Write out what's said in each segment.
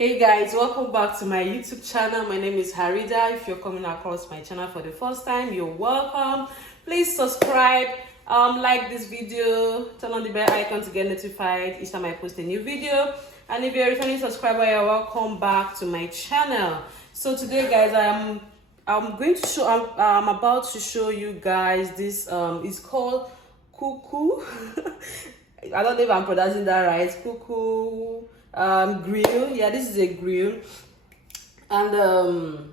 Hey guys, welcome back to my YouTube channel. My name is Harida. If you're coming across my channel for the first time, you're welcome. Please subscribe, like this video, turn on the bell icon to get notified each time I post a new video. And if you're a returning subscriber, you're welcome back to my channel. So today, guys, I'm going to show. I'm about to show you guys this. It's called Cuckoo. I don't know if I'm pronouncing that right. Cuckoo grill. Yeah, this is a grill. And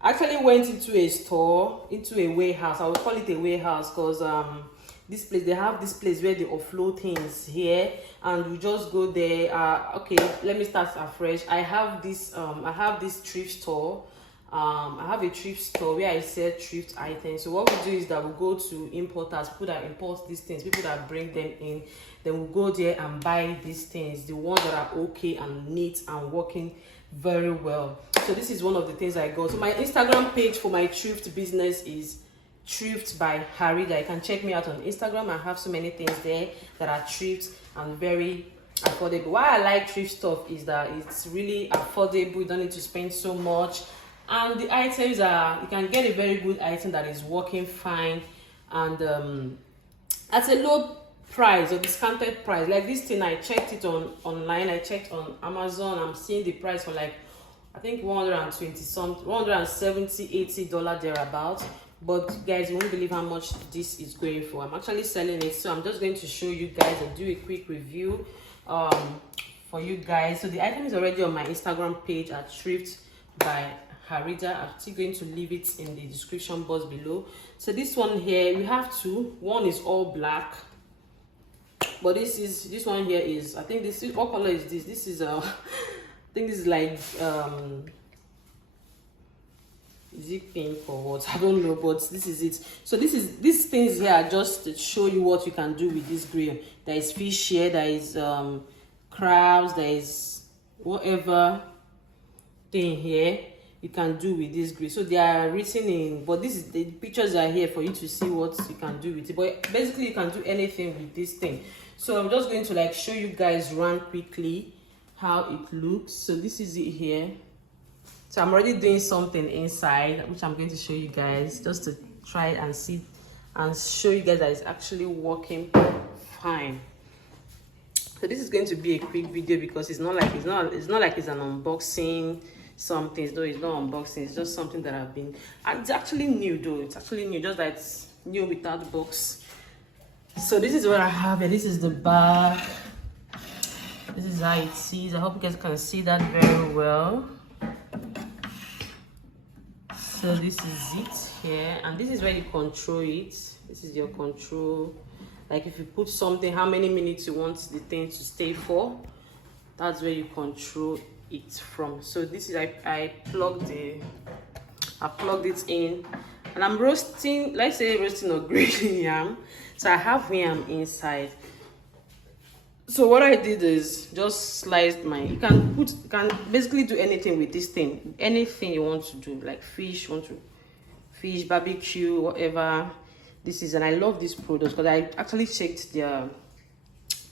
actually went into a store, into a warehouse. I would call it a warehouse because this place, they have this place where they offload things here, and we just go there. Okay, let me start afresh. I have this thrift store. I have a thrift store where I sell thrift items. So what we do is that we go to importers, people that import these things, people that bring them in. Then we'll go there and buy these things, the ones that are okay and neat and working very well. So this is one of the things I got. So my Instagram page for my thrift business is Thrift by Harida. You can check me out on Instagram. I have so many things there that are thrift and very affordable. Why I like thrift stuff is that it's really affordable. You don't need to spend so much. And the items are, you can get a very good item that is working fine and at a low price or discounted price. Like this thing, I checked it online. I checked on Amazon. I'm seeing the price for like, I think 120 something, 170, $80 thereabout. But guys, you won't believe how much this is going for. I'm actually selling it, so I'm just going to show you guys and do a quick review for you guys. So the item is already on my Instagram page at Thrift by Harida. I'm still going to leave it in the description box below. So this one here, we have two. One is all black, but this one here is, I think this is, what color is this? This is I think this is like is it pink or what? I don't know, but this is it. So these things here are just to show you what you can do with this grill. There is fish here, there is crabs, there is whatever thing here you can do with this grill. So they are written in, but this is the pictures are here for you to see what you can do with it. But basically you can do anything with this thing. So I'm just going to like show you guys run quickly how it looks. So this is it here. So I'm already doing something inside, which I'm going to show you guys just to try and see and show you guys that it's actually working fine. So this is going to be a quick video because it's not like it's an unboxing something. Though it's not unboxing, it's just something that I've been, and it's actually new though. It's actually new, just that it's new without box. So this is what I have, and this is the back. This is how it sees. I hope you guys can see that very well. So this is it here, and this is where you control it. This is your control. Like if you put something, how many minutes you want the thing to stay for, that's where you control it from. So this is, I plugged it in, and I'm roasting, let's say roasting or grilling yam. So I have yam inside. So what I did is just sliced my, you can basically do anything with this thing, anything you want to do, like fish, fish, barbecue, whatever this is. And I love this product because I actually checked their,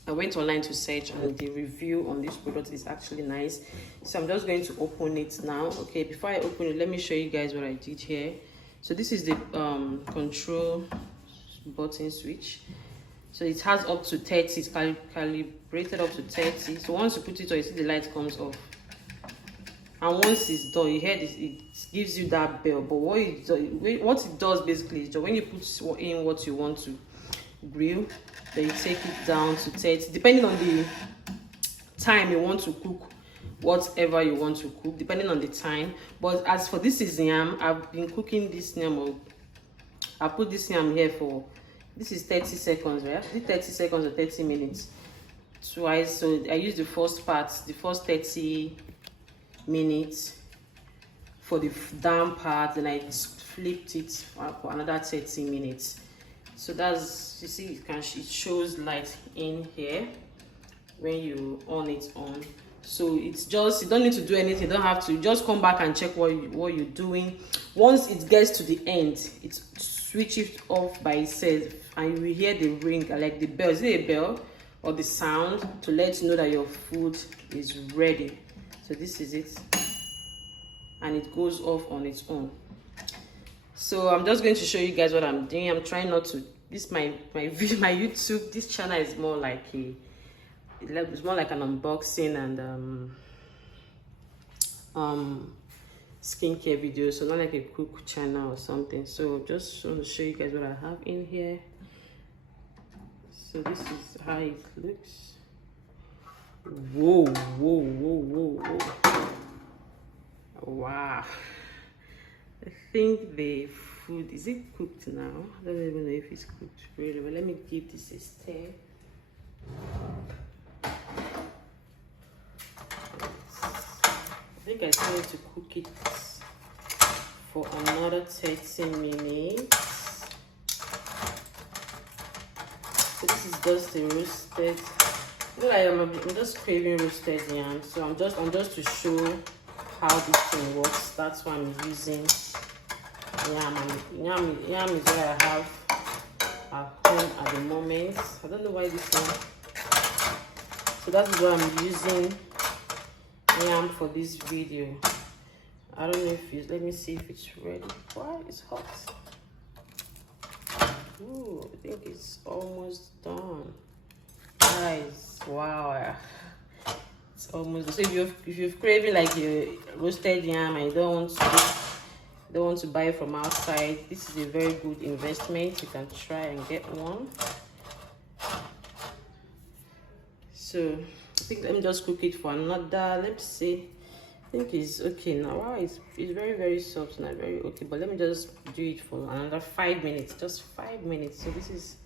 I went online to search, and the review on this product is actually nice. So I'm just going to open it now. Okay, before I open it, let me show you guys what I did here. So this is the control button switch. So it has up to 30, it's calibrated up to 30. So once you put it on, you see the light comes off. And once it's done, you hear this, it gives you that bell. But what it does basically is when you put in what you want to grill, then you take it down to 30, depending on the time you want to cook whatever you want to cook, depending on the time. But as for this is yam, I've been cooking this yam. I put this yam here for, this is 30 seconds, right? 30 seconds or 30 minutes twice. So I use the first part, the first 30 minutes for the down part, then I flipped it for another 30 minutes. So that's, you see, it shows light in here when you on it on. So it's just, you don't need to do anything, you don't have to, just come back and check what you're doing. Once it gets to the end, it's switch it off by itself, and you will hear the ring, like the bell. Is it a bell or the sound to let you know that your food is ready? So this is it, and it goes off on its own. So I'm just going to show you guys what I'm doing. I'm trying not to, this my YouTube, this channel is more like it's more like an unboxing and skincare video, so not like a cook channel or something. So just want to show you guys what I have in here. So this is how it looks. Whoa, whoa, whoa, whoa, whoa. Wow. I think the food, is it cooked now? I don't even know if it's cooked really, but let me give this a stir. I think I still need to cook it for another 30 minutes. So this is just the roasted. I'm just craving roasted yam, so I'm just to show how this thing works. That's why I'm using yam. And yam is what I have at home at the moment. I don't know why this one. So that is what I'm using yam for this video. I don't know if it's, let me see if it's ready. Why it's hot. Ooh, I think it's almost done. Guys, wow, it's almost. So if you're craving like your roasted yam and you don't want to buy it from outside, this is a very good investment. You can try and get one. So I think let me just cook it for another. Let's see. I think it's okay now. Wow, it's very, very soft now, very okay. But let me just do it for another 5 minutes, just 5 minutes. So this is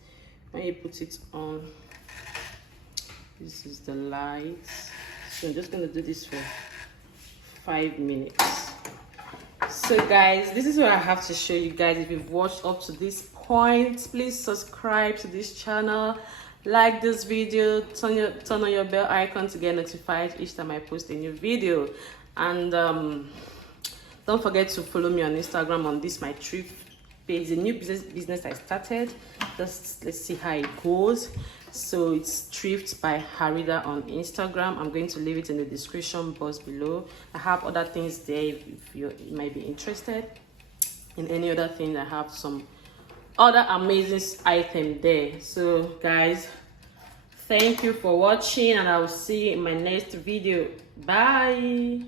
when you put it on. This is the lights. So I'm just gonna do this for 5 minutes. So guys, this is what I have to show you guys. If you've watched up to this point, please subscribe to this channel, like this video, turn on your bell icon to get notified each time I post a new video. And don't forget to follow me on Instagram on this my trip page, a new business I started. Just let's see how it goes. So it's Thrift by Harida on Instagram. I'm going to leave it in the description box below. I have other things there if you might be interested in any other thing. I have some other amazing item there. So guys, thank you for watching, and I will see you in my next video. Bye.